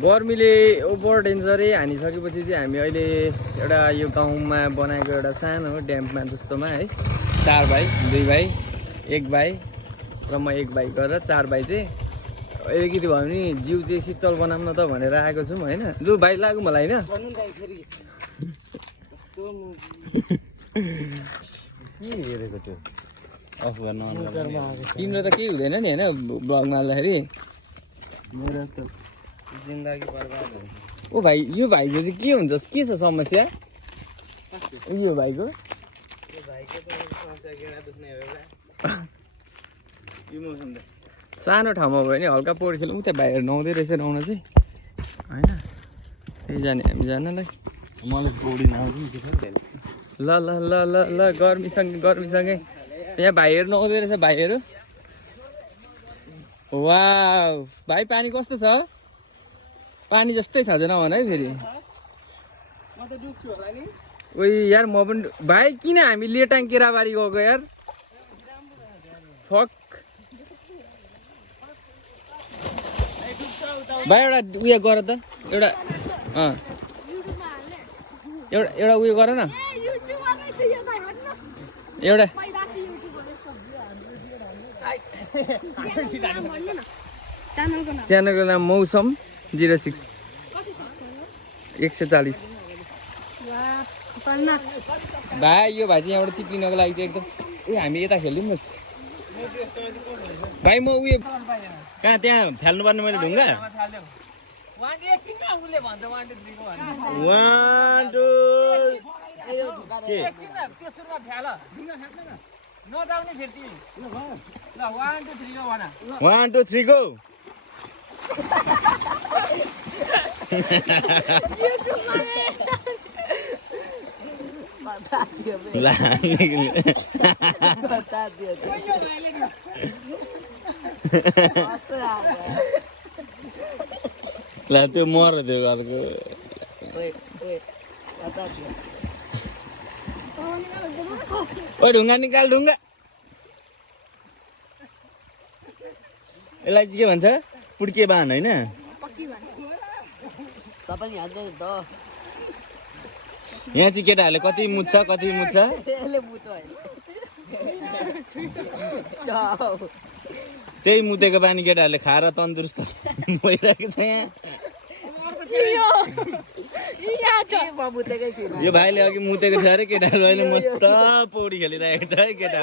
गर्मीले ओभर डेन्जरै हानिसकेपछि चाहिँ हामी अहिले एउटा यो गाउँमा बनाएको एउटा सानो ड्याम्पमा जस्तोमा है 4 भाइ 2 भाइ 1 भाइ र म 1 भाइ गरेर 4 भाइ चाहिँ अलिकति भयो भने जिउ चाहिँ शीतल बनाउन त भनेर आएको छौँ होइन। लु भाइ लागौँ होला होइन। तिम्रो त केही हुँदैन नि होइन ब्लगमा हाल्दाखेरि। मेरो त जिन्दगी बर्बाद हुन्छ। ओ भाइ यो भाइको चाहिँ के हुन्छ के छ समस्या यो भाइको? सानो ठाउँमा भयो भने हल्का पौडी खेलौँ। उता भाइहरू नुहाउँदै रहेछ नुहाउन चाहिँ होइन। त्यही जाने हामी जानलाई मलाई पौडी नआउँदैन। ल ल ल ल ल गर्मीसँगै यहाँ भाइहरू नुहाउँदै रहेछ भाइहरू। वाउ भाइ पानी कस्तो छ? पानी जस्तै छ नभन है फेरि। ओइ यार म पनि भाइ किन हामी लेटाङ केराबारी गएको यार? फक भाइ एउटा उयो गर त एउटा एउटा उयो गर न एउटा च्यानलको नाम मौसम 06 140। भाइ यो भाइ चाहिँ यहाँबाट चिप्लिनको लागि चाहिँ एकदम ए हामी यता खेल्यौँ न भाइ। म उयो कहाँ त्यहाँ फाल्नुपर्ने मैले ढुङ्गा 1 2 3 गो। ला त्यो मर त्यो घरको ओ ढुङ्गा निकाल ढुङ्गा। यसलाई चाहिँ के भन्छ? पुड्के बान होइन? यहाँ चाहिँ केटाहरूले कति मुत्छ कति मुत्छ। त्यही मुतेको बानी केटाहरूले खाएर तन्दुरुस्त भइरहेको छ यहाँ। यो भाइले अघि मुतेको थियो अरे केटाहरू अहिले मस्त पौडी खेलिरहेको छ है केटा।